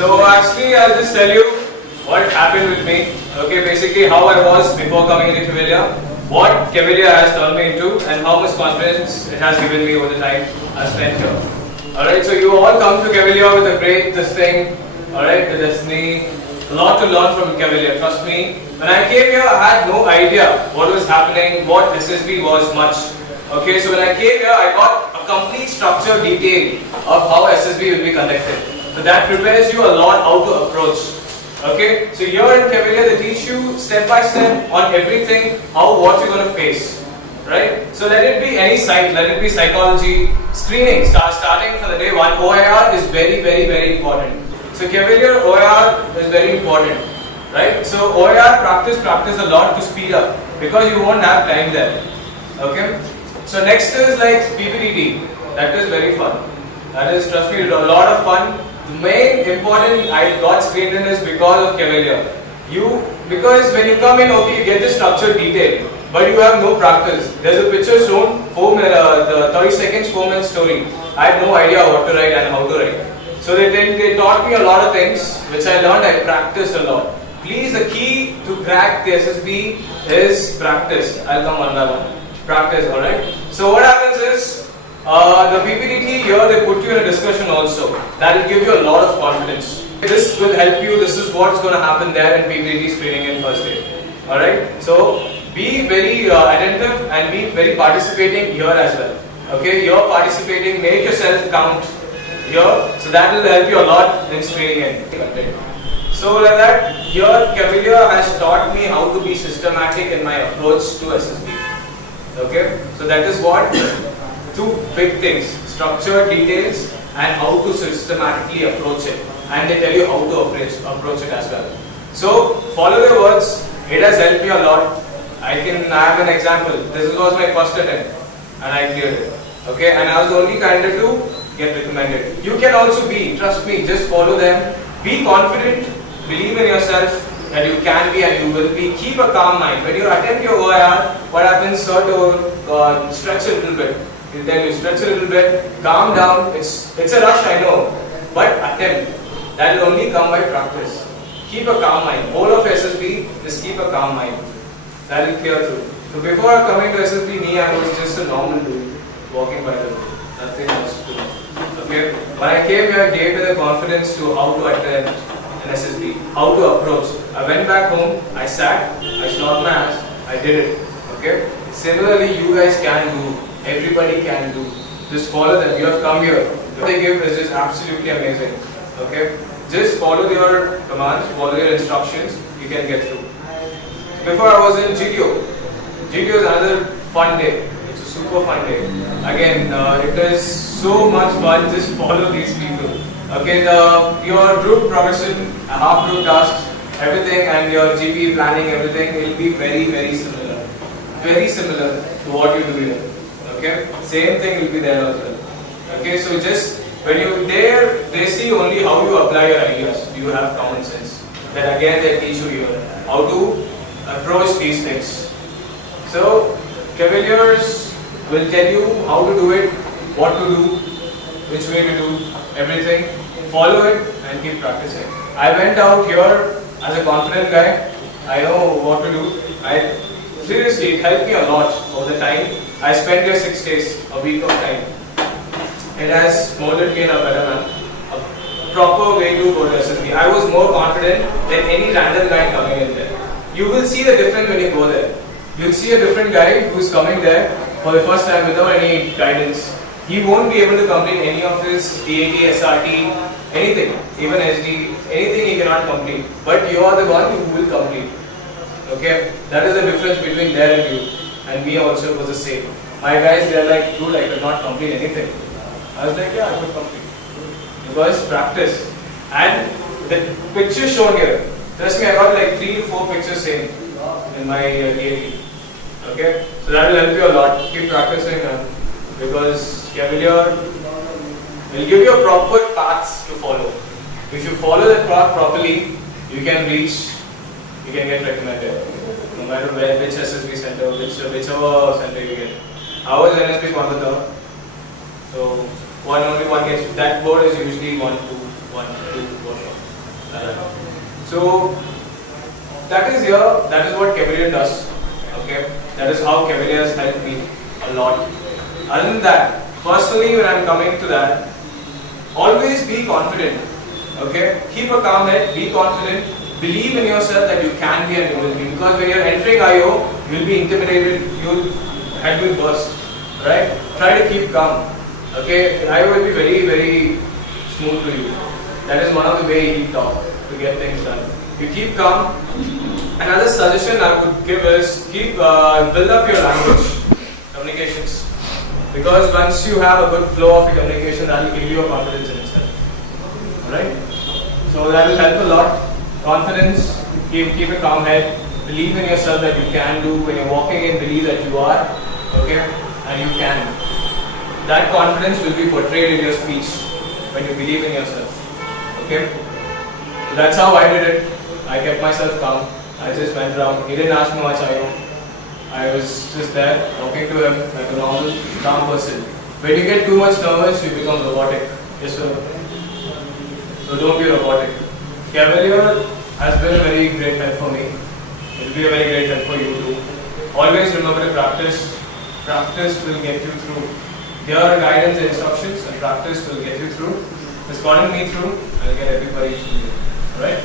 So actually, I'll just tell you what happened with me. Okay, basically how I was before coming into Cavalier, what Cavalier has turned me into, and how much confidence it has given me over the time I've spent here. Alright, so you all come to Cavalier with a great this thing, alright, the destiny, a lot to learn from Cavalier, trust me. When I came here, I had no idea what was happening, what SSB was much. Okay, so when I came here, I got a complete structure detail of how SSB will be conducted. So that prepares you a lot how to approach. Okay, so here in Cavalier, they teach you step by step on everything, what you're going to face. Right? So let it be any site, let it be psychology, screening, starting from the day one. OIR is very, very, very important. So Cavalier OIR is very important. Right? So OIR practice a lot to speed up because you won't have time there. Okay? So next is like PPDT. That is very fun. That is, trust me, a lot of fun. The main important I got screened in is because of Cavalier. Because when you come in, okay, you get the structured detail, but you have no practice. There's a picture shown, the 30 seconds 4 minute story. I had no idea what to write and how to write. So they taught me a lot of things which I learned. I practiced a lot. Please, the key to crack the SSB is practice. I'll come one by one. Practice, alright? So what happens is, the PPDT here, they put you in a discussion also. That will give you a lot of confidence. This will help you. This is what's going to happen there in PPDT screening in first day. Alright? So be very attentive and be very participating here as well. Okay? You're participating, make yourself count here. So that will help you a lot in screening and content. So like that, here Cavalier has taught me how to be systematic in my approach to SSB. Okay? So that is what two big things, structured details and how to systematically approach it, and they tell you how to approach it as well. So follow their words. It has helped me a lot. I have an example. This was my first attempt and I cleared it. Okay, and I was the only candidate to get recommended. You can also be, trust me, just follow them. Be confident, believe in yourself that you can be and you will be. Keep a calm mind. When you attempt your OIR, what happens, sir, to stretch a little bit. Then you stretch a little bit, calm down. It's a rush, I know, but attempt. That will only come by practice. Keep a calm mind. Whole of SSB, just keep a calm mind. That will clear through. So before coming to SSB, I was just a normal dude, walking by the road. Nothing else to do. Okay? When I came here, I gave me the confidence to how to attempt an SSB, how to approach. I went back home, I sat, I shot my ass, I did it. Okay? Similarly, you guys can do. Everybody can do. Just follow them. You have come here. What they give is just absolutely amazing. Okay? Just follow your commands, follow your instructions, you can get through. Before I was in GTO. GTO is another fun day. It's a super fun day. Again, it is so much fun. Just follow these people. Okay, your group progression, half group tasks, everything, and your GP planning, everything will be very, very similar. Very similar to what you do here. Okay, same thing will be there as well. Okay, so just when you're there, they see only how you apply your ideas. Do you have common sense? Then again, they teach you here how to approach these things. So Cavaliers will tell you how to do it, what to do, which way to do everything. Follow it and keep practicing. I went out here as a confident guy. I know what to do. Seriously, it helped me a lot over the time. I spent here 6 days, a week of time. It has molded me in a better man. A proper way to go to SSB. I was more confident than any random guy coming in there. You will see the difference when you go there. You'll see a different guy who's coming there for the first time without any guidance. He won't be able to complete any of his TAT, SRT, anything, even SD, anything he cannot complete. But you are the one who will complete. Okay? That is the difference between there and you. And me also was the same. My guys, they are like, dude, I could not complete anything. I was like, yeah, I could complete. Because practice. And the picture shown here, trust me, I got like 3 to 4 pictures same in my DAT. Okay? So that will help you a lot. Keep practicing because Cavalier will give you a proper paths to follow. If you follow that path properly, you can get recommended. No matter which SSB center, whichever center you get. I was NSB Coimbatore. So only one gets, that board is usually 1 to 1 to 4 shot. So that is here. That is what Cavalier does. Okay, that is how Cavalier has helped me a lot. Other than that, personally, when I'm coming to that, always be confident. Okay, keep a calm head. Be confident. Believe in yourself that you can be and you will be. Because when you're entering IO, you'll be intimidated. Your head will burst. Right? Try to keep calm. Okay, IO will be very, very smooth to you. That is one of the way he talk to get things done. You keep calm. Another suggestion I would give is build up your language, communications. Because once you have a good flow of your communication, that will give you a confidence in itself. Alright? So that will help a lot. Confidence, keep a calm head, believe in yourself that you can do. When you're walking in, believe that you are, okay, and you can. That confidence will be portrayed in your speech when you believe in yourself. Okay? So that's how I did it. I kept myself calm. I just went around. He didn't ask me much. I was just there talking to him like a normal, calm person. When you get too much nervous, you become robotic. Yes, sir. So don't be robotic. Cavalier has been a very great help for me. It will be a very great help for you too. Always remember to practice. Practice will get you through. Here are guidance and instructions, and practice will get you through. It's gotten me through. I'll get everybody through. Alright?